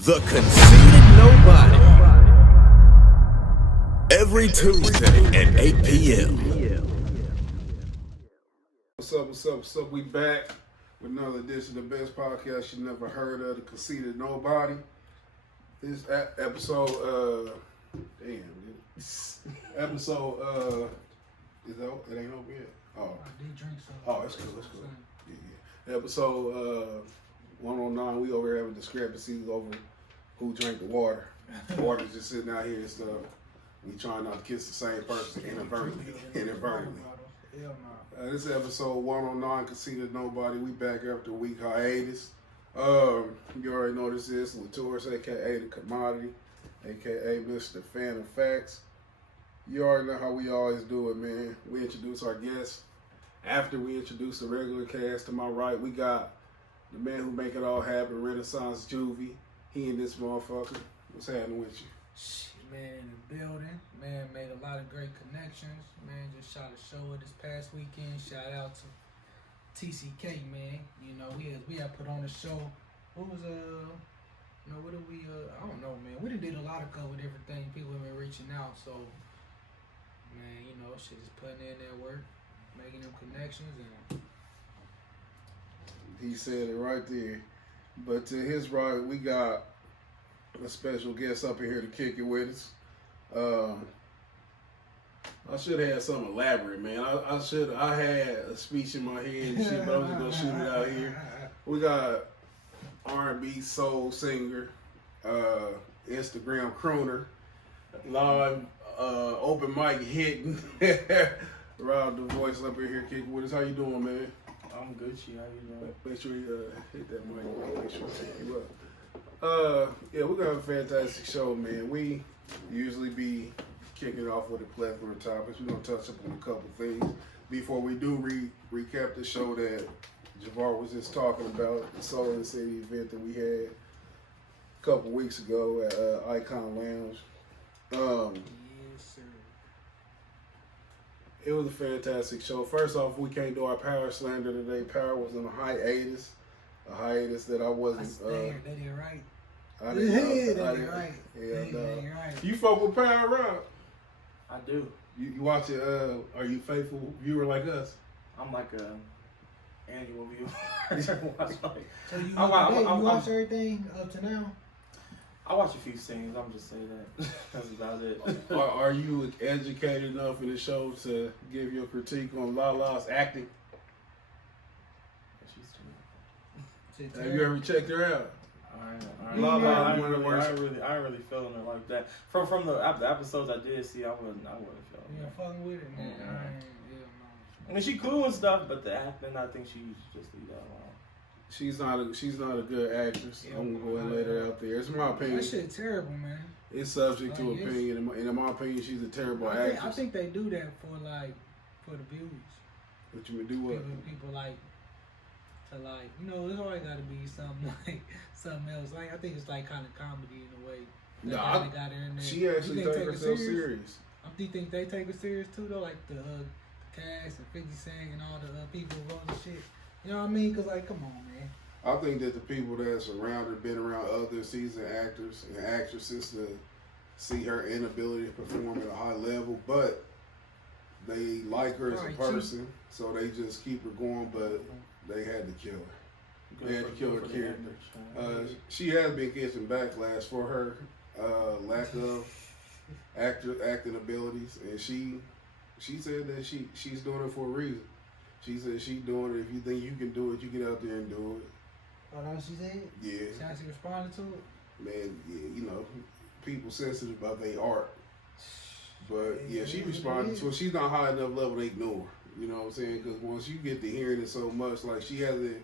The Conceited Knowbody. Every Tuesday at 8 p.m. What's up? We back with another edition of the best podcast you never heard of, The Conceited Knowbody. This episode, episode, is that, it ain't over yet? Oh. I did drink some. Oh, it's cool. Yeah. Episode 109, we over here having discrepancies over who drank the water. The water's just sitting out here and stuff. We trying not to kiss the same person inadvertently. Hell no. This is episode 109, Conceited Knowbody. We back after a week hiatus. You already know this is Latour's, aka The Commodity, aka Mr. Fan of Facts. You already know how we always do it, man. We introduce our guests. After we introduce the regular cast, to my right, we got the man who make it all happen, Renaissance Juvie. He in this motherfucker. What's happening with you? Man, in the building. Man, made a lot of great connections. Man, just shot a show this past weekend. Shout out to TCK, man. You know, we had put on a show. What was what did we I don't know, man. We did a lot of cover different things. People have been reaching out, so man, you know, shit is putting in that work, making them connections, and he said it right there. But to his right, we got a special guest up in here to kick it with us. I should have had something elaborate, man. I had a speech in my head and shit, but I'm just gonna shoot it out here. We got R&B soul singer, Instagram crooner, live open mic hitting. Rob the voice up in here kicking with us. How you doing, man? I'm good, how you doing? Make sure you hit that mic. Make sure you up. Yeah, we're gonna have a fantastic show, man. We usually be kicking off with a plethora of topics. We're gonna touch up on a couple things before we do recap the show that Javar was just talking about, the Soul in the City event that we had a couple weeks ago at Icon Lounge. yes, sir. It was a fantastic show. First off, we can't do our power slander today. Power was on a hiatus that I wasn't. They did right. I They didn't. did right. Yeah, They no. did right. You fuck with Power, Rob? I do. You watch it? Are you a faithful viewer like us? I'm like a annual viewer. So you I'm- watch everything up to now? I watch a few scenes. I'm just saying that. That's about it. Are you educated enough in the show to give your critique on Lala's acting? Have you ever checked her out? I Lala, ain't one of the worst. really feeling it like that. From the episodes I did see, I wouldn't feeling Yeah, it. fucking with it, man. I mean, she cool and stuff, but the acting, I think she just leave that alone. She's not a good actress. Yeah, I'm gonna go ahead and lay that out there. It's my opinion. That shit terrible, man. It's subject to Like, opinion. And in my opinion, she's a terrible actress. I think they do that for the views. What you mean do what? People like to it's always got to be something else. Like I think it's like kind of comedy in a way. Nah, got her in there. she actually take herself serious. Do you think they take it serious too though? Like the cast and 50 Cent and all the people who wrote the shit. You know what I mean? Cause come on, man. I think that the people that's around her, been around other seasoned actors and actresses to see her inability to perform at a high level, but they like her as a person, so they just keep her going, but they had to kill her. They had to kill her character. She has been getting backlash for her lack of acting abilities, and she said that she's doing it for a reason. She said she's doing it. If you think you can do it, you get out there and do it. Oh, that's what she said? Yeah. She actually responded to it? Man, yeah, people sensitive about their art. But yeah, she responded to it. She's not high enough level to ignore her. You know what I'm saying? Because once you get to hearing it so much, like she hasn't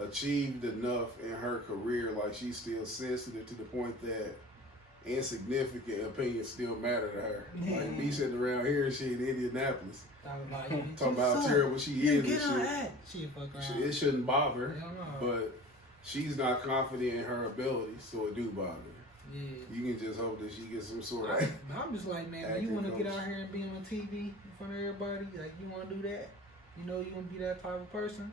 achieved enough in her career, like she's still sensitive to the point that insignificant opinions still matter to her. Like me sitting around here and shit in Indianapolis. Talking about how terrible she is and shit. It shouldn't bother her, but she's not confident in her abilities, so it do bother her. Yeah. You can just hope that she gets some sort of. I'm just like, man, when you want to get out here and be on TV in front of everybody, like you want to do that, you want to be that type of person,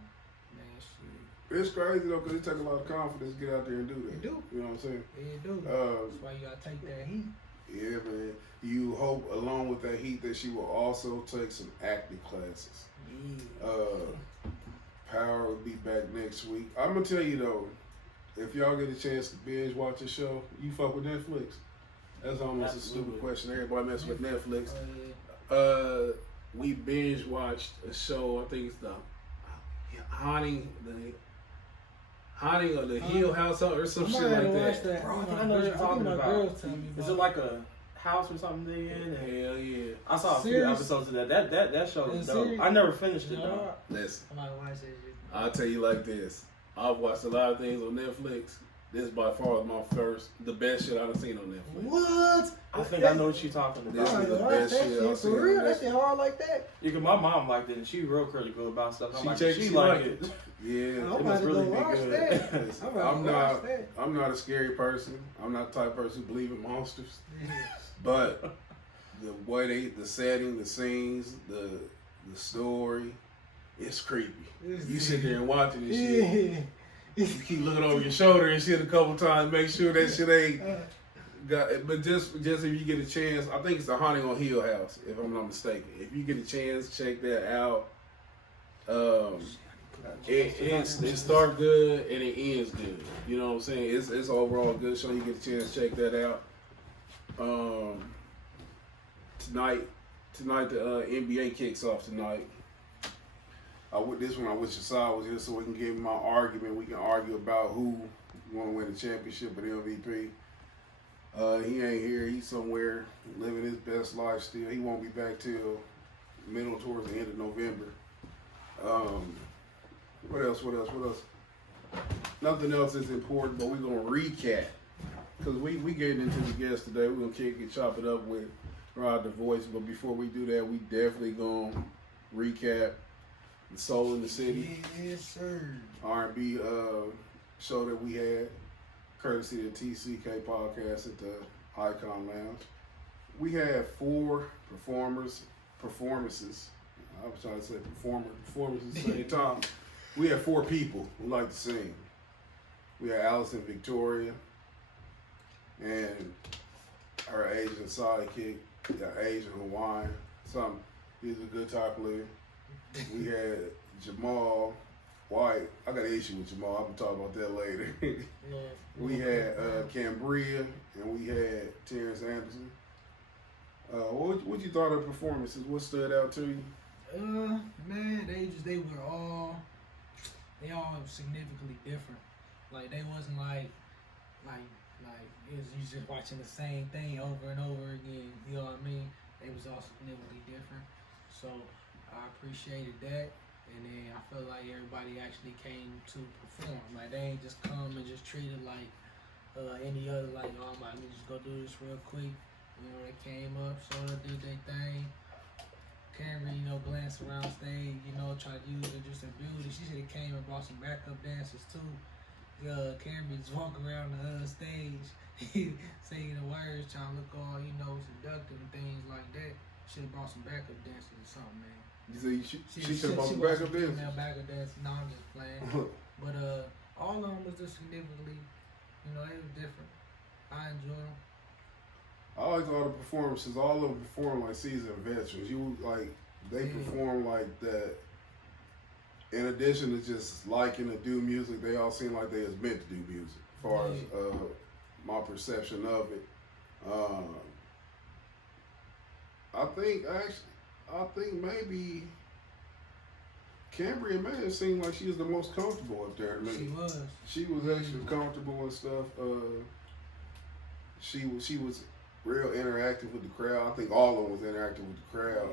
man. It's crazy though, because it takes a lot of confidence to get out there and do that. It do. You know what I'm saying? Yeah, it do. That's why you gotta take that heat. Yeah, man. You hope, along with that heat, that she will also take some acting classes. Yeah. Power will be back next week. I'm gonna tell you though, if y'all get a chance to binge watch a show, you fuck with Netflix. That's almost Absolutely. a stupid question. Everybody mess with Netflix. Oh, yeah. We binge watched a show. I think it's the Haunting of the Hill House or some shit like that. Bro, I know what you're talking about. Girls tell me Is about it like a house or something they in? Hell yeah! I saw a few Serious? episodes of that. That show Is was it dope. serious? I never finished it though. No, Listen, I might watch that shit. I'll tell you like this. I've watched a lot of things on Netflix. This by far the best shit I've seen on Netflix. What? I think I know what you're talking This about. is the best shit I've seen For real? on That Netflix. shit hard like that? Yeah, 'cause my mom liked it and she real critical about stuff. I'm She like, checked- she she like liked it. Yeah. I'm It about must to really go be watch good. that. Listen, I'm about to watch that. I'm not a scary person. I'm not the type of person who believe in monsters. Yeah. But the way the setting, the scenes, the story, it's creepy. You sit there and watching this shit. Yeah. You keep looking over your shoulder and shit a couple times, make sure that shit ain't got. But just if you get a chance, I think it's The Haunting on Hill House, if I'm not mistaken. If you get a chance, check that out. It starts good and it ends good. You know what I'm saying? It's overall a good show. You get a chance, check that out. Tonight the NBA kicks off tonight. This one I wish Asad was here so we can give him my argument. We can argue about who want to win the championship or the MVP. He ain't here. He's somewhere living his best life still. He won't be back till middle towards the end of November. What else? Nothing else is important, but we're going to recap. Because we getting into the guests today. We're going to chop it up with Rod the Voice. But before we do that, we definitely going to recap the Soul in the City. Yes, sir. R&B show that we had, courtesy of the TCK podcast at the Icon Lounge. We had 4 performances. I was trying to say performances at the same time. We had 4 people who like to sing. We had Allison Victoria and her Asian sidekick, the Asian Hawaiian. He's a guitar player. We had Jamal White. I got an issue with Jamal. I'm gonna talk about that later. We had Cambria and we had Terrence Anderson. What you thought of the performances? What stood out to you? Man, they all significantly different. Like they wasn't like it was you just watching the same thing over and over again. You know what I mean? They was all significantly different. So I appreciated that. And then I feel like everybody actually came to perform. Like they ain't just come and just treat it like any other, like, oh, let me just go do this real quick. You know, they came up, showed up, did their thing. Camera, glance around stage, try to use it just in beauty. She should have came and brought some backup dancers too. Camera just walk around the stage, singing the words, trying to look all, seductive and things like that. Should have brought some backup dancers or something, man. You say she should have brought some backup dancers? Backup dancers. No, I'm just playing. But all of them was just significantly, they was different. I enjoyed them. I liked all the performances. All of them performed like seasoned veterans. They performed like that. In addition to just liking to do music, they all seemed like they was meant to do music. As far as my perception of it, I think maybe Cambria may have seemed like she was the most comfortable up there to me. She was. She was actually comfortable and stuff. She was real interactive with the crowd. I think all of them was interactive with the crowd.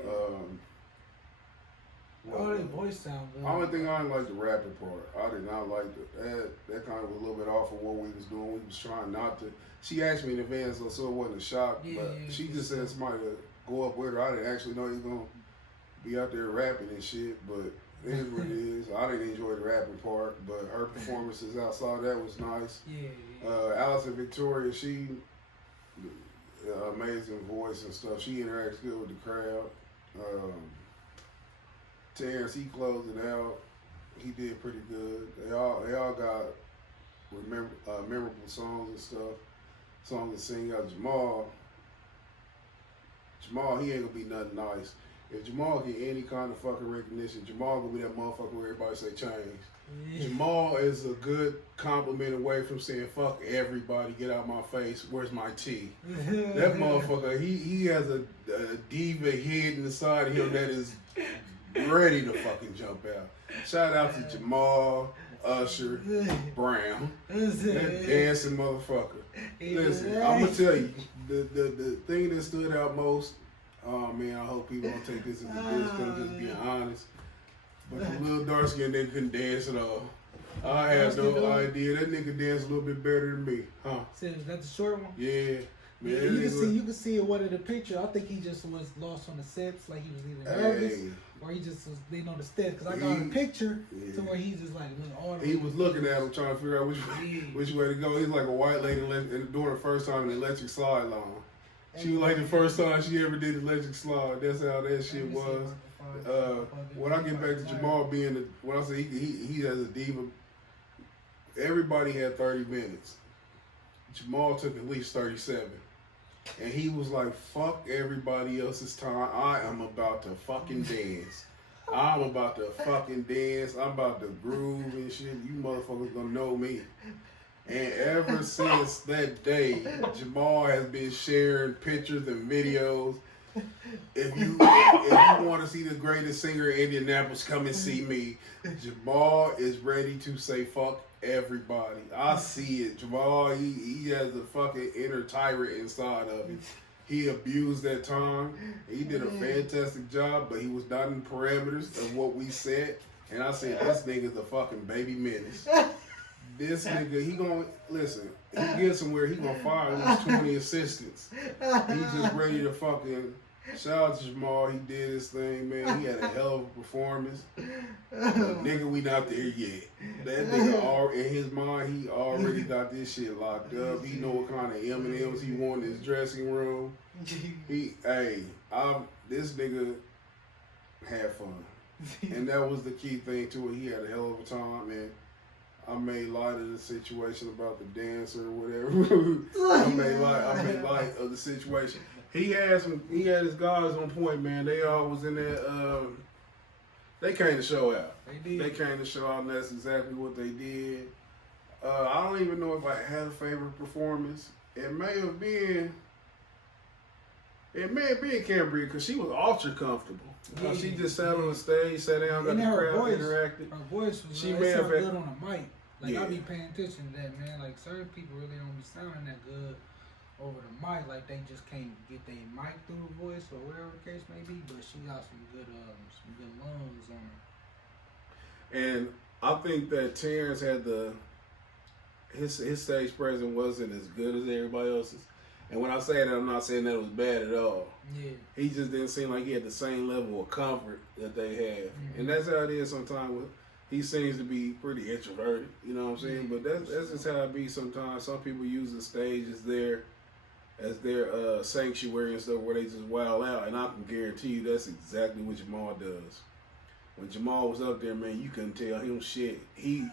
Their voice sound good. Only thing I didn't like the rapping part. I did not like that kind of was a little bit off of what we was doing. We was trying not to. She asked me in advance, so it wasn't a shock. But she just said somebody to go up with her. I didn't actually know he was gonna be out there rapping and shit. But it is what it is. I didn't enjoy the rapping part, but her performances outside that was nice. Allison Victoria, she amazing voice and stuff. She interacts good with the crowd. Terrence, he closed it out. he did pretty good. They all got memorable songs and stuff. Songs to sing out. Jamal, he ain't gonna be nothing nice. If Jamal get any kind of fucking recognition, Jamal gonna be that motherfucker where everybody say change. Yeah. Jamal is a good compliment away from saying fuck everybody, get out my face. Where's my tea? That motherfucker, he has a diva hidden inside of him that is ready to fucking jump out. Shout out to Jamal, Usher, Brown, that dancing motherfucker. Listen, I'm gonna tell you, the thing that stood out most. Oh man, I hope people don't take this as a diss, because I'm just being honest. But the little dark skinned nigga couldn't dance at all. I have no idea. That nigga danced a little bit better than me, huh? Is that the short one? Yeah. Man, You can see in one of the pictures. I think he just was lost on the steps, like he was either nervous or he just was leaning on the steps. Cause I got a picture to where he's just like looking all. He was looking at him trying to figure out which way to go. He's like a white lady during the first time in the electric slide line. She was like the first time she ever did electric slide. That's how that shit was. When I get back to Jamal being when I say he has a diva, everybody had 30 minutes. Jamal took at least 37. And he was like, fuck everybody else's time. I am about to fucking dance. I'm about to fucking dance. I'm about to groove and shit. You motherfuckers gonna know me. And ever since that day, Jamal has been sharing pictures and videos. If you want to see the greatest singer in Indianapolis, come and see me. Jamal is ready to say fuck everybody. I see it. Jamal, he has a fucking inner tyrant inside of him. He abused that time. He did a fantastic job, but he was not in parameters of what we said. And I said, this nigga's a fucking baby menace. This nigga, he gonna, listen, he gets somewhere, he gonna fire at least 20 assistants. He's just ready to fucking, shout out to Jamal, he did his thing, man. He had a hell of a performance. But nigga, we not there yet. That nigga, in his mind, he already got this shit locked up. He know what kind of M&Ms he want in his dressing room. This nigga had fun. And that was the key thing to it. He had a hell of a time, man. I made light of the situation about the dancer or whatever. I made light of the situation. He had his guys on point, man. They all was in that. They came to show out. They came to show out, and that's exactly what they did. I don't even know if I had a favorite performance. It may have been Cambria because she was ultra comfortable. She just sat on the stage, sat down, got the crowd interacted. Her voice was she may have good on the mic. Like yeah. I be paying attention to that, man. Like certain people really don't be sounding that good over the mic. Like they just can't get their mic through the voice or whatever the case may be. But she got some good lungs on her. And I think that Terrence had his stage presence wasn't as good as everybody else's. And when I say that, I'm not saying that it was bad at all. Yeah. He just didn't seem like he had the same level of comfort that they have. Mm-hmm. And that's how it is sometimes. He seems to be pretty introverted, you know what I'm saying? But that's just how it be sometimes. Some people use the stage as their sanctuary and stuff where they just wild out. And I can guarantee you that's exactly what Jamal does. When Jamal was up there, man, you couldn't tell him shit. He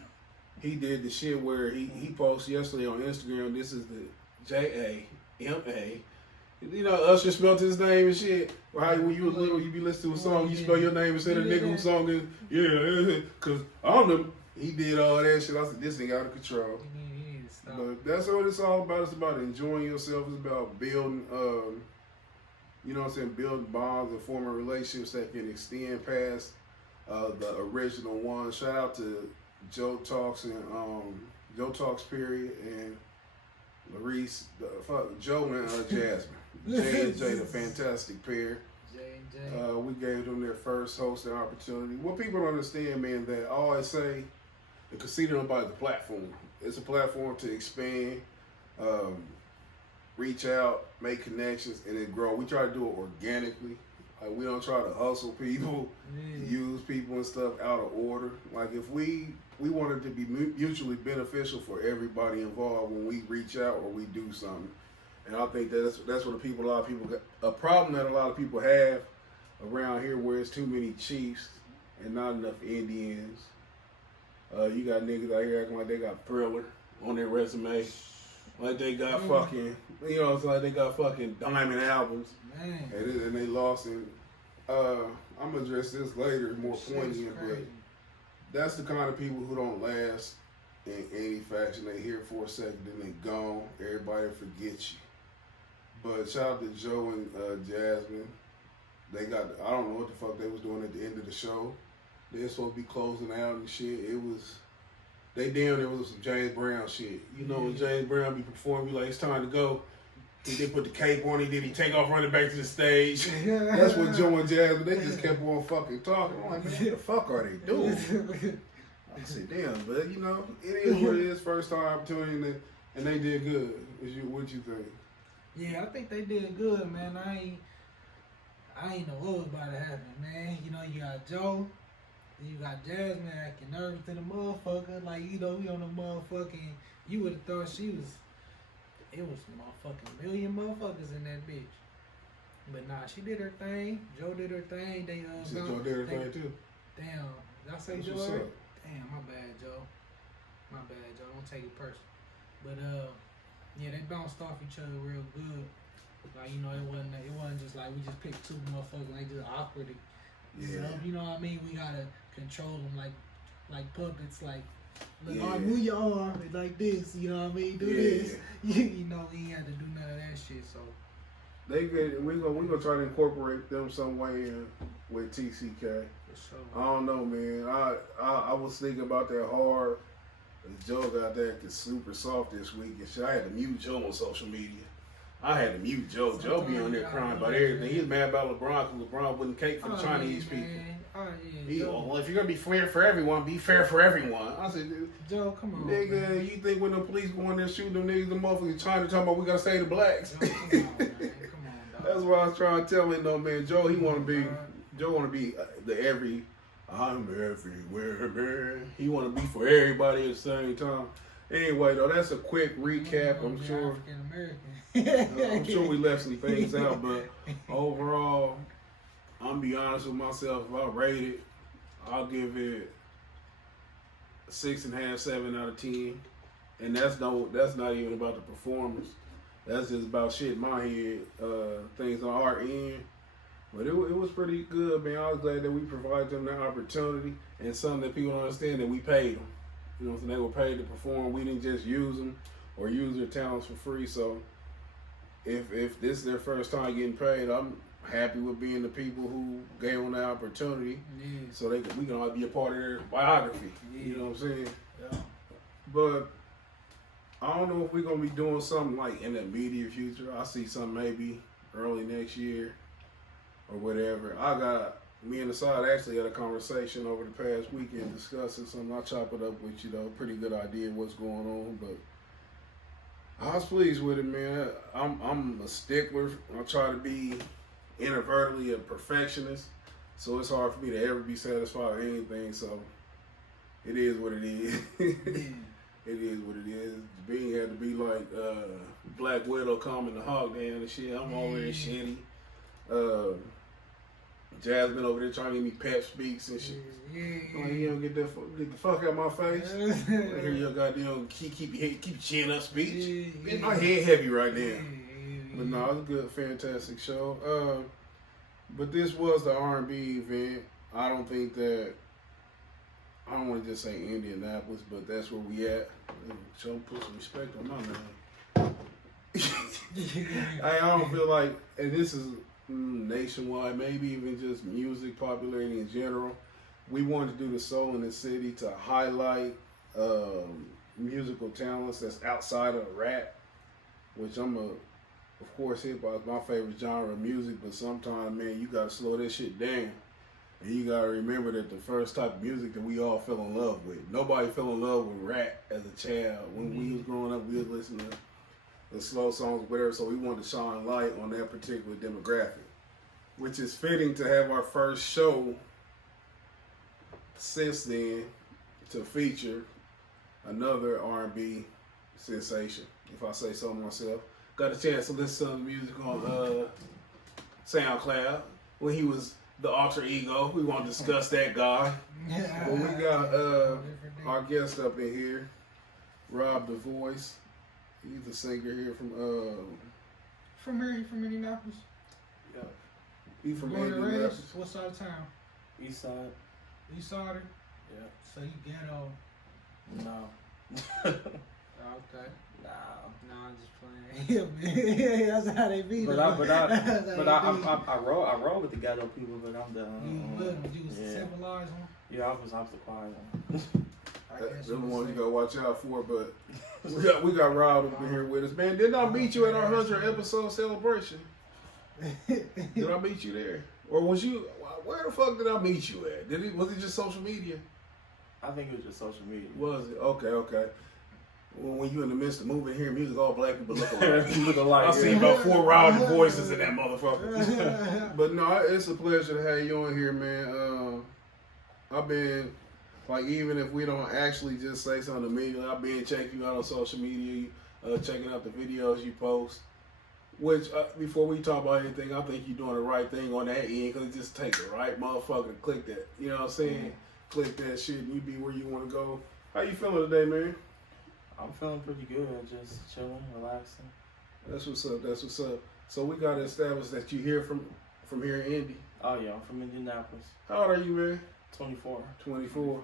did the shit where he posted yesterday on Instagram, this is the J-A-M-A. You know, Usher spelled his name and shit. Or how when you was little, you be listening to a song, you spell your name instead of nigga whose song is, because I don't know. He did all that shit. I said, this thing out of control. But that's what it's all about. It's about enjoying yourself. It's about building, you know what I'm saying, building bonds and forming relationships that can extend past the original one. Shout out to Joe Talks and Joe Talks period and Larice, Joe and Jasmine. J and J, the fantastic pair. J and J. We gave them their first hosting opportunity. What people don't understand, man, that I always say, the Conceited Knowbody is a platform. It's a platform to expand, reach out, make connections, and then grow. We try to do it organically. Like we don't try to hustle people, use people and stuff out of order. Like if we want it to be mutually beneficial for everybody involved when we reach out or we do something. And I think that's what a lot of people got. A problem that a lot of people have around here where it's too many chiefs and not enough Indians You got niggas out here acting like they got Thriller on their resume. Like they got fucking, you know, it's like they got fucking diamond albums. Man. And they lost in, I'm gonna address this later, more poignant, but that's the kind of people who don't last in any fashion. They here for a second, then they gone. Everybody forgets you. But shout out to Joe and Jasmine. They got, I don't know what the fuck they was doing at the end of the show. They were supposed to be closing out and shit. It was, they damn, there was some James Brown shit. You know, when James Brown be performing, be like, it's time to go. He did put the cape on, he take off running back to the stage. That's what Joe and Jasmine, they just kept on fucking talking. I'm like, man, what the fuck are they doing? I said, damn, but you know, it is what it is, first time opportunity, and they did good. What you think? Yeah, I think they did good, man. I ain't know what was about to happen, man. You know, you got Joe, you got Jasmine acting nervous to the motherfucker. Like, you know, we on the motherfucking, you would have thought she was, it was motherfucking million motherfuckers in that bitch. But nah, she did her thing. Joe did her thing. They Joe did her thing too. Damn, did I say That's Joe? what's up. Damn, my bad, Joe. My bad, Joe. Don't take it personal. But yeah, they bounced off each other real good. Like, you know, it wasn't just like we just picked two motherfuckers like just awkward. Yeah. You know what I mean? We gotta control them like puppets. Like, look, Yeah. all right, move your arm like this. You know what I mean? Do this. You know, we ain't had to do none of that shit. So We gonna try to incorporate them some way in with TCK. for sure. I don't know, man. I was thinking about that hard. Joe got that super soft this week and shit. I had to mute Joe on social media. I had to mute Joe. Joe be on there crying about everything. He's mad about LeBron because LeBron wouldn't cake for the Chinese people. Oh yeah. Well, if you're gonna be fair for everyone, be fair for everyone. I said, Joe, come on, nigga, man. you think when the police go in there shooting them niggas, the motherfuckers in China talking about we gotta save the blacks? Joe, come on, man. Come on, dog. That's what I was trying to tell him, though, man. Joe, he want to be the I'm everywhere, man. He want to be for everybody at the same time. Anyway, though, that's a quick recap. I'm sure. I'm sure we left some things out, but overall, I'm be honest with myself. If I rate it, I'll give it 6.5, 7 out of 10. And that's not even about the performance. That's just about shit in my head. Things on our end. But it was pretty good, man. I was glad that we provided them that opportunity and something that people don't understand that we paid them. You know what I'm saying? They were paid to perform. We didn't just use them or use their talents for free. So if this is their first time getting paid, I'm happy with being the people who gave them the opportunity. Yeah. So we can all be a part of their biography. Yeah. You know what I'm saying? Yeah. But I don't know if we're going to be doing something like in the immediate future. I see something maybe early next year or whatever. Me and Assad actually had a conversation over the past weekend discussing something. I'll chop it up with you, though. Pretty good idea of what's going on, but I was pleased with it, man. I'm a stickler. I try to be inadvertently a perfectionist, so it's hard for me to ever be satisfied with anything, so it is what it is. It is what it is. Being had to be like Black Widow calming the hog down and shit. I'm already shitty. Jasmine over there trying to give me pep speaks and shit. Like, you don't get the fuck out my face. I hear your goddamn keep your chin up speech. Man, my head heavy right now. But no, it was a good, fantastic show. But this was the R&B event. I don't think that, I don't want to just say Indianapolis, but that's where we at. Show put some respect on my name. I don't feel like, and this is nationwide, maybe even just music popularity in general. We wanted to do the Soul in the City to highlight musical talents that's outside of rap, which of course, hip hop is my favorite genre of music, but sometimes, man, you gotta slow that shit down. And you gotta remember that the first type of music that we all fell in love with. Nobody fell in love with rap as a child. When we was growing up, we was listening to the slow songs, whatever, so we wanted to shine light on that particular demographic. Which is fitting to have our first show since then to feature another R&B sensation, if I say so myself. Got a chance to listen to some music on SoundCloud when he was the alter ego. We want to discuss that guy. But we got our guest up in here, Rob the Voice. He's a singer here from here, from Indianapolis. Yeah. He from Born and Indianapolis. raised, what side of town? East side. East Sider? Yeah. So you ghetto. No. Okay. Nah. No, I'm just playing. Yeah, man. That's how they be. But I roll with the ghetto people, but I'm the. You was civilize them. Yeah, I was the quiet one. That's the one you gotta watch out for. But we got Rob up in here with us, man. Didn't I meet you at our 100th episode celebration? Did I meet you there, or was you? Where the fuck did I meet you at? Was it just social media? I think it was just social media. Was it? Okay. Well, when you in the midst of moving here, music, all black people look alike. Look alike. I seen about 4 Rob voices in that motherfucker. But no, it's a pleasure to have you on here, man. I've been, like, even if we don't actually just say something immediately, I've been checking you out on social media, checking out the videos you post. Which, before we talk about anything, I think you're doing the right thing on that end, because it just takes the right motherfucker to click that. You know what I'm saying? Mm-hmm. Click that shit and you be where you want to go. How you feeling today, man? I'm feeling pretty good, just chilling, relaxing. That's what's up. So we got to establish that you here from here in Indy. Oh yeah, I'm from Indianapolis. How old are you, man? 24. 24.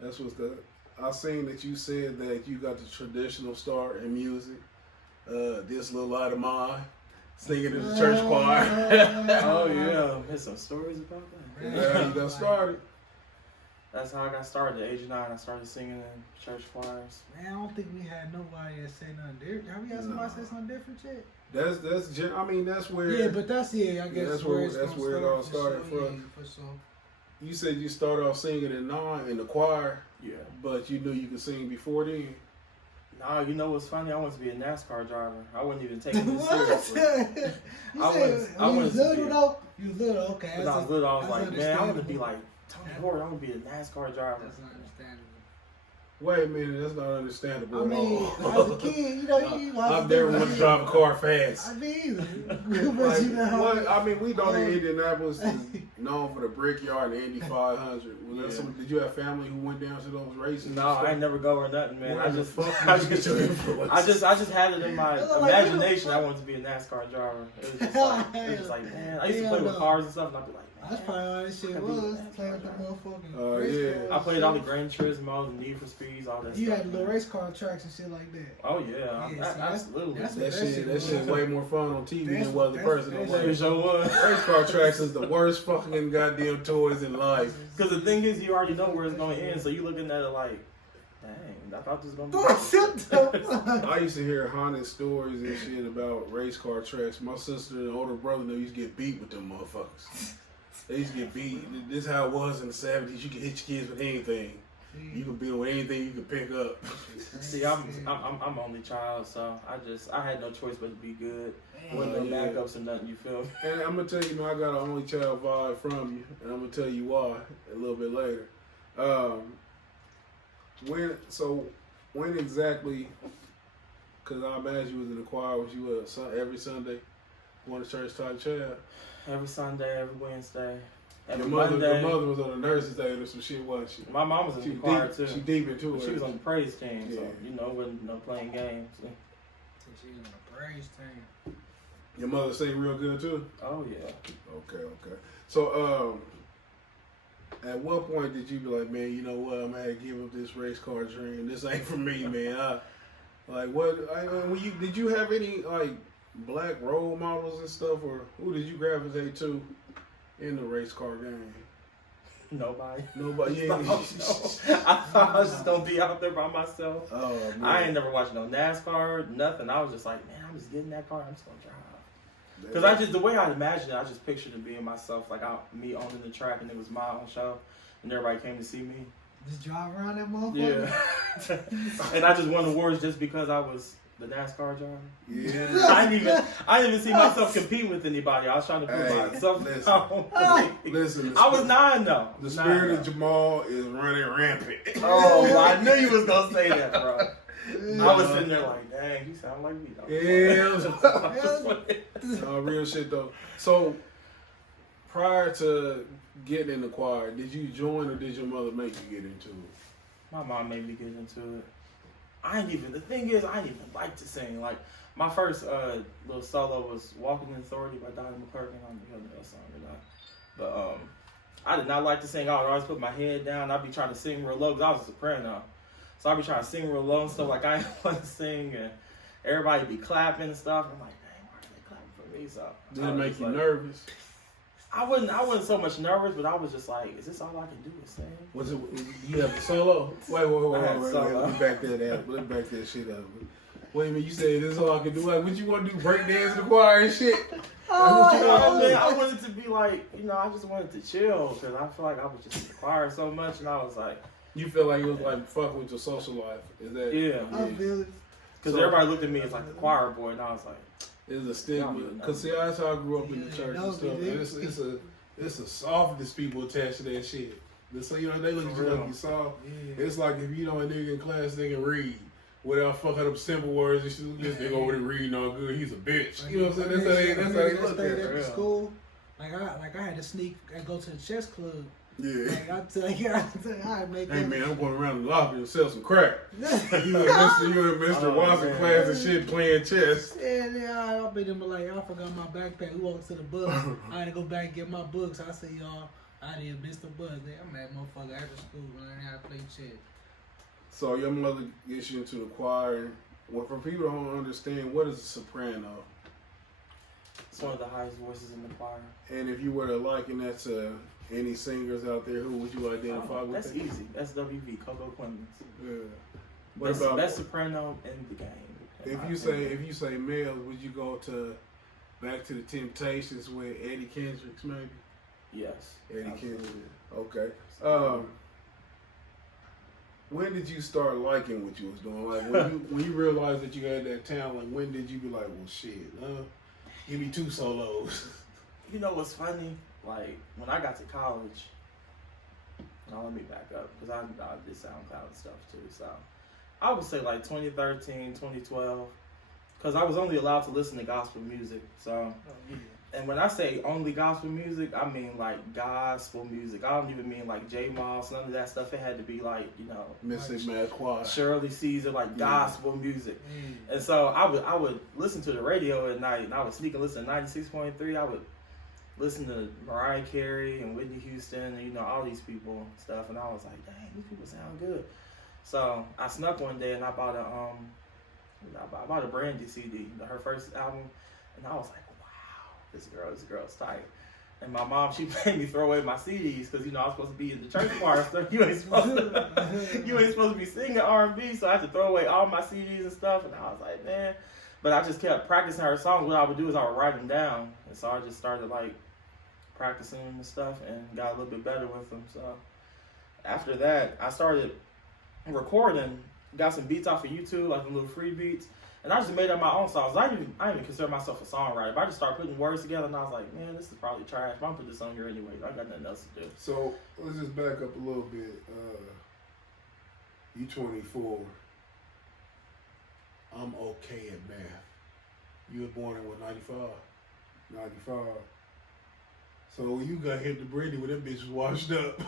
That's what's the. I seen that you said that you got the traditional start in music. This little light of mine, singing in the church choir. Oh yeah, there's some stories about that. Yeah, you got started. That's how I got started. At age of 9, I started singing in church choirs. Man, I don't think we had nobody that say nothing different. Have we had somebody say something different yet? That's where. Yeah, but I guess that's where it all started from. Yeah, for sure. You said you started off singing at 9 in the choir. Yeah. But you knew you could sing before then. Nah, you know what's funny? I wanted to be a NASCAR driver. I wasn't even taking this What? seriously. You I was wanted little to be. though? You was little, okay. When I was little, I was like, man, I want to be understandable. like Tony Horde. I want to be a NASCAR driver. That's understandable. Wait a minute, that's not understandable I mean, at all. as a kid, you know, you I've never wanted to drive a car fast. I mean, Like, we know that Indianapolis is known for the Brickyard and the Indy 500. Did you have family who went down to those races? No, I ain't never go or nothing, man. Where I the just, fuck I did you just, get your influence? I just had it in my Like, imagination. I wanted to be a NASCAR driver. It was just like, man, I used to play with cars and stuff, and I'd be like, man. That's probably all this shit was, playing with the motherfucking race yeah. cars. I played all the Gran Turismo, the Need for Speeds, all that You stuff. had little race car tracks and shit like that. Oh yeah, Yeah, see, absolutely. That shit way more fun on TV than it was in person. It sure was. Race car tracks is the worst fucking goddamn toys in life. Because the thing is, you already know where it's going to end, so you looking at it like, dang, I thought this was going to be. I used to hear haunted stories and shit about race car tracks. My sister and older brother, they used to get beat with them motherfuckers. They used to get beat. This is how it was in the 70s. You could hit your kids with anything. You could beat them with anything you could pick up. See, I'm only child, so I had no choice but to be good. Wasn't no backups or nothing, you feel me? And I'm gonna tell you, I got an only child vibe from you, and I'm gonna tell you why a little bit later. When exactly? Because I imagine you was in the choir. Was you every Sunday, going to church type child? Every Sunday, every Wednesday, every Your Monday. mother was on the nurse's day or some shit, wasn't she? My mom was in the choir too. She deep into it. She was on the praise team, so Yeah. wasn't no playing games. She's on the praise team. Your mother sing real good too? Oh yeah. Okay. So at what point did you be like, man, you know what, I'm gonna give up this race car dream. This ain't for me, man. Did you have any like black role models and stuff, or who did you gravitate to in the race car game? Nobody. Yeah. No. I thought I was just gonna be out there by myself. Oh, man. I ain't never watched no NASCAR, nothing. I was just like, man, I'm just getting that car. I'm just gonna drive. Because the way I imagined it, I just pictured it being myself, like me owning the track, and it was my own show, and everybody came to see me. Just drive around that motherfucker? Yeah. And I just won awards just because I was the NASCAR driver. Yeah. I didn't even see myself competing with anybody. I was trying to prove myself out. Listen. I was 9 though. The spirit of Jamal is running rampant. Oh, I knew you was gonna say that, bro. I was sitting there like, dang, you sound like me. Yeah. Real shit though. So prior to getting in the choir, did you join or did your mother make you get into it? My mom made me get into it. The thing is, I didn't even like to sing. Like, my first little solo was Walking in Authority by Donnie McClurkin. I don't know if you know that song or not. But I did not like to sing. I would always put my head down. I'd be trying to sing real low because I was a soprano. So I'd be trying to sing real low and stuff like I didn't want to sing. And everybody be clapping and stuff. I'm like, dang, why are they clapping for me? So Did it make you nervous? I wasn't so much nervous, but I was just like, is this all I can do is sing? Was it? You have a solo? Wait. Solo. Let me back that up. Let me back that shit up. Wait a minute. You say this is all I can do? Like, what you want to do? Break dance in the choir and shit? Man, I wanted to be like, I just wanted to chill because I feel like I was just in the choir so much, and I was like, you feel like it was like fuck with your social life? Is that? Yeah. I feel it. Because everybody looked at me as like the choir boy, and I was like, It's a stigma. Because see, that's how I grew up in the church and stuff. And it's a softness people attached to that shit. So they look at you like you soft. Yeah. It's like if you know a nigga in class they can read without fucking up simple words and shit. This nigga over there reading all good. He's a bitch. You know what I'm saying? That's how they look at it. At school, I had to sneak and go to the chess club. Yeah. Like, I tell you, I make. Hey man, I'm going around the lobby and sell some crack. You and Mr. Watson class and shit playing chess. Yeah, I'll be them like, I forgot my backpack. We walked to the bus. I had to go back and get my books. I said, y'all, I didn't miss the bus. I'm at motherfucker after school learning how to play chess. So your mother gets you into the choir. Well, for people who don't understand, what is a soprano? it's one of the highest voices in the choir. And if you were to liken that to any singers out there, who would you identify with? That's easy. That's WV, Coco Clemens. Yeah. What about best soprano in the game? If you say male, would you go back to the Temptations with Eddie Kendricks maybe? Yes. Eddie absolutely. Kendricks. Okay. When did you start liking what you was doing? Like when you realized that you had that talent, when did you be like, well shit, give me 2 solos? You know what's funny? Like when I got to college, now let me back up because I did SoundCloud and stuff too. So I would say like 2013, 2012, because I was only allowed to listen to gospel music. So, and when I say only gospel music, I mean like gospel music. I don't even mean like J Moss, none of that stuff. It had to be like Missing Mad Quad, Shirley Caesar, like gospel music. And so I would listen to the radio at night, and I would sneak and listen to 96.3. I would listen to Mariah Carey and Whitney Houston and all these people and stuff, and I was like, dang, these people sound good. So I snuck one day and I bought a Brandy CD, her first album, and I was like, wow, this girl's tight. And my mom, she made me throw away my CDs because I was supposed to be in the church choir stuff. You ain't supposed to be singing R&B, so I had to throw away all my CDs and stuff. And I was like, man. But I just kept practicing her songs. What I would do is I would write them down, and so I just started like practicing them and stuff, and got a little bit better with them. So after that, I started recording. Got some beats off of YouTube, like some little free beats. And I just made up my own songs. I didn't even consider myself a songwriter. But I just started putting words together, and I was like, man, this is probably trash. But I'm putting this on here anyway. I got nothing else to do. So let's just back up a little bit. You 24. I'm okay at math. You were born in what, 95? 95. So when you got hit to Brittany when that bitch was washed up.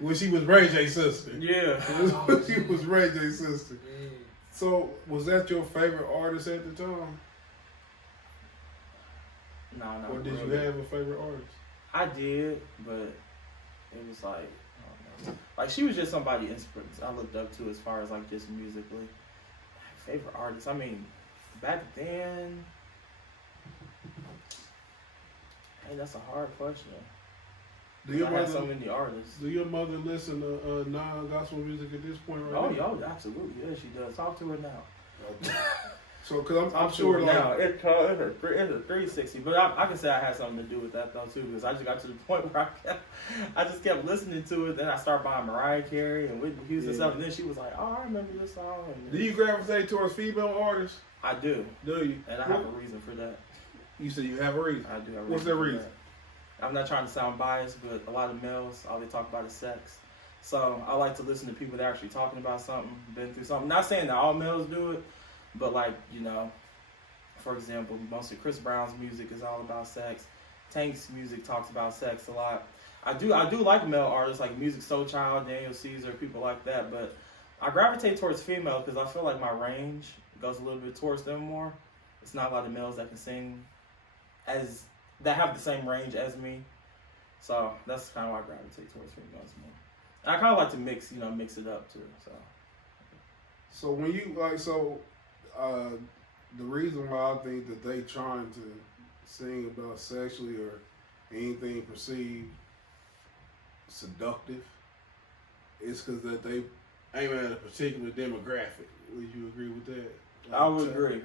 When she was Ray J's sister. Yeah. She was Ray J's sister. Yeah. So was that your favorite artist at the time? No. Or did really. you have a favorite artist? I did, but it was like, I don't know. Like she was just somebody I looked up to as far as like just musically. Favorite artist? I mean, back then, hey, that's a hard question. I had so many artists. Do your mother listen to non-gospel music at this point right now? Oh, absolutely. Yeah, she does. Talk to her now. Okay. So, because I'm Talk sure to her like... now. It's a 360. But I can say I had something to do with that, though, too, because I just got to the point where I just kept listening to it. Then I started buying Mariah Carey and Whitney Houston stuff. And then she was like, oh, I remember this song. And Do you gravitate towards female artists? I do. Do you? And I have a reason for that. You said you have a reason. I do have a reason. What's that reason? I'm not trying to sound biased, but a lot of males, all they talk about is sex. So I like to listen to people that are actually talking about something, been through something. Not saying that all males do it, but like, for example, most of Chris Brown's music is all about sex. Tank's music talks about sex a lot. I do like male artists like Music Soul Child, Daniel Caesar, people like that, but I gravitate towards female because I feel like my range goes a little bit towards them more. It's not a lot of males that can sing that have the same range as me. So that's kind of why I gravitate towards females more. And I kind of like to mix it up too. So when you the reason why I think that they trying to sing about sexually or anything perceived seductive is because that they aim at a particular demographic. Would you agree with that? Like I would agree.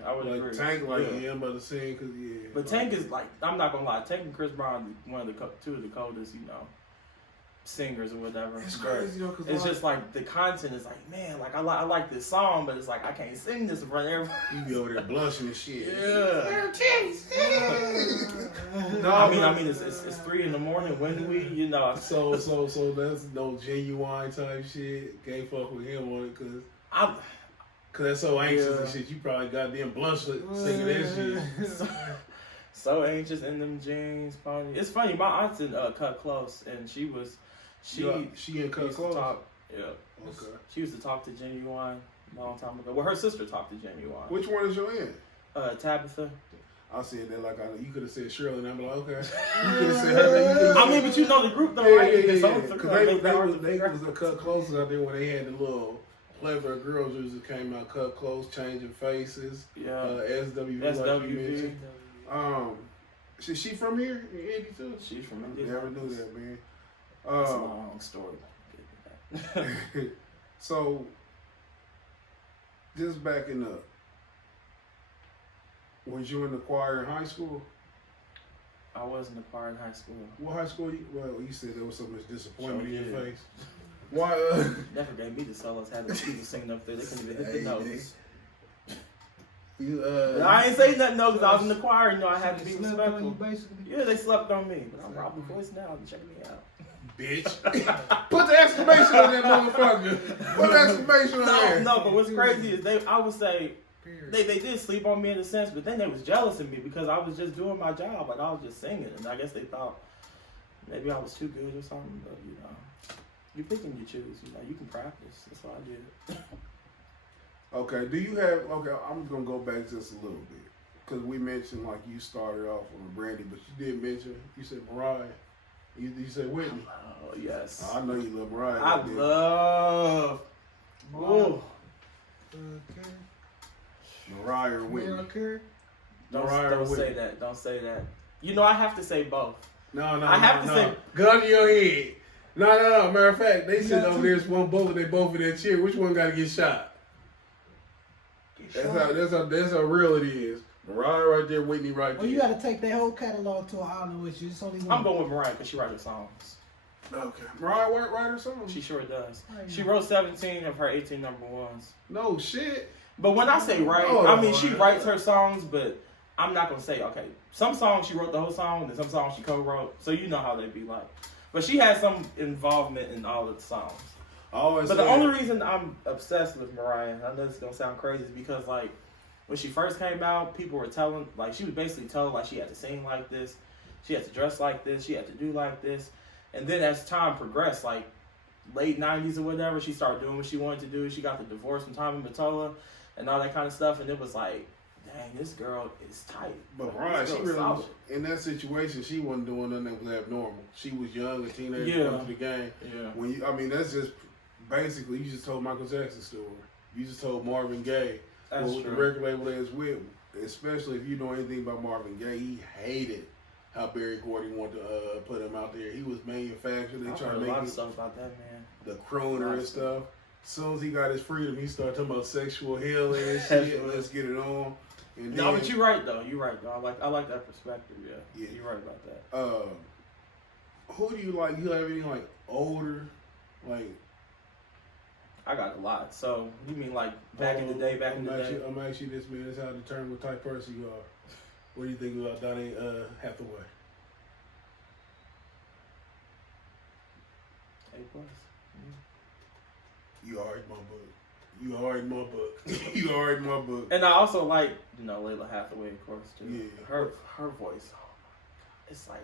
Tank, I'm about to sing because But Tank is like, I'm not gonna lie, Tank and Chris Brown are two of the coldest, singers or whatever. It's crazy though, because it's just like the content is like, man, like I like this song, but it's like I can't sing this in front of everybody. You be over there blushing and shit. Yeah. No, I mean, it's 3 a.m. When we, So that's no genuine type shit. Can't fuck with him on it because that's so anxious and shit. You probably goddamn blush singing that shit. So anxious in them jeans, pony. It's funny. My aunt's in Cut Close, and she in Cut Close. Okay. She used to talk to Genuine a long time ago. Well, her sister talked to Genuine. Which one is your aunt? Tabitha. I said that like I know. You could have said Shirley, and I'm like, okay. You could have said her. I mean, but you know the group though, Yeah, right? yeah. Because They was a Cut Close out there when they had the little clever girls who came out Cut Close, Changing Faces. Yeah. SWV. Like you mentioned. Is she from here in Indy too? She's from Indy. Never knew that, man. That's a long story. So, just backing up, was you in the choir in high school? I was in the choir in high school. What high school? You said there was so much disappointment in your Sure face. Why? Never gave me the solos. Having people singing up there, they couldn't even hit the notes. I ain't saying nothing though, because I was in the choir. I had to be respectful. Yeah, they slept on me, but I'm Robin Voice now. Check me out. Bitch. Put the exclamation on that motherfucker. Put the exclamation on there. No, but what's crazy is I would say, they did sleep on me in a sense, but then they was jealous of me because I was just doing my job. Like, I was just singing, and I guess they thought maybe I was too good or something, but, you pick and you choose. You can practice. That's what I did. Okay, I'm going to go back just a little bit. Because we mentioned, like, you started off on Brandy, but you did mention, you said Mariah. You said Whitney. Oh, yes. I know you love Mariah. I love. Whoa. Mariah or Whitney. Don't say that. Don't say that. I have to say both. No. I have to say. Gun to your head. No. Matter of fact, they sitting over there, one both, they both in that chair. Which one got to get shot? That's how real it is. Mariah right there, Whitney right there. Well, you got to take their whole catalog to an island with you. It's only one. I'm going with Mariah because she writes her songs. Okay. Mariah write her songs? She sure does. She wrote 17 of her 18 number ones. No shit. But when I say write, she writes her songs, but I'm not going to say, okay, some songs she wrote the whole song, and some songs she co-wrote, so you know how they be like. But she has some involvement in all of the songs. But the only reason I'm obsessed with Mariah, I know this is going to sound crazy, is because, like, when she first came out, people were telling, like, she was basically told, like, she had to sing like this, she had to dress like this, she had to do like this. And then as time progressed, like, late 90s or whatever, she started doing what she wanted to do. She got the divorce from Tommy Mottola and all that kind of stuff. And it was like, dang, this girl is tight. But Mariah, she really, in that situation, she wasn't doing nothing that was abnormal. She was young, a teenager, coming to the game. Yeah. That's just, basically, you just told Michael Jackson's story. You just told Marvin Gaye. That's true. The record label they was with, especially if you know anything about Marvin Gaye, he hated how Berry Gordy wanted to put him out there. He was manufactured. They tried to make a lot of stuff about that, man. The crooner and stuff. As soon as he got his freedom, he started talking about sexual healing and shit. Let's get it on. And no, but you're right though. You're right though. I like that perspective. Yeah. You're right about that. Who do you like? You have any like older, like? I got a lot. So you mean like back in the day? I'm gonna ask you this, man. This is how to determine what type of person you are. What do you think about Donnie Hathaway? A+. You already my book. You already my book. You already my book. And I also like, Layla Hathaway, of course, too. Yeah. Her voice. Oh it's like,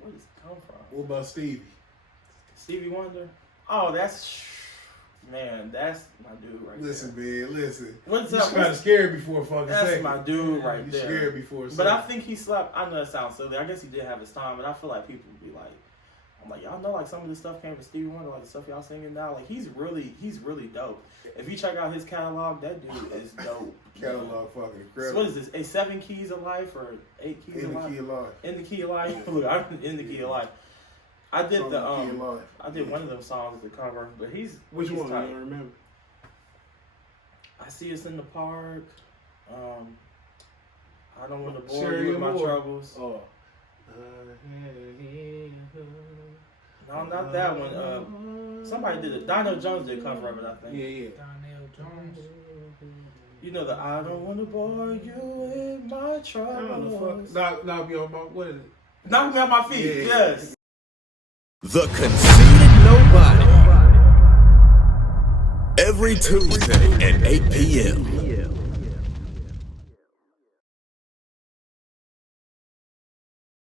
where does it come from? What about Stevie? Stevie Wonder? Oh, that's my dude right Listen, there. man, listen. What's You up? kind of scared before fucking That's second. my dude right You there. scared before But second. I think he slept. I know that sounds silly. I guess he did have his time, but I feel like people would be like, I'm like, y'all know like some of this stuff came from Stevie Wonder, like the stuff y'all singing now. Like he's really dope. If you check out his catalog, that dude is dope. Catalog fucking So incredible. what is this? 7 keys of life or 8 keys In of the life? key of life. In the key of life. Look, I'm in the key of life. I did Song the Key of Life. I did one of them songs to cover, but he's Which he's one? tight. I don't remember. I see us in the park. I don't want to bore Sherry you with my Moore. troubles. Oh. No, not that one. Somebody did it. Dino Jones did a cover of it, I think. Yeah. Donnell Jones. You know the I don't want to bore you with my How the troubles. fuck? Knock me off my, what is it? Knock me off my feet. Yeah. Yes. The Conceited Knowbody. Every Tuesday at 8 p.m.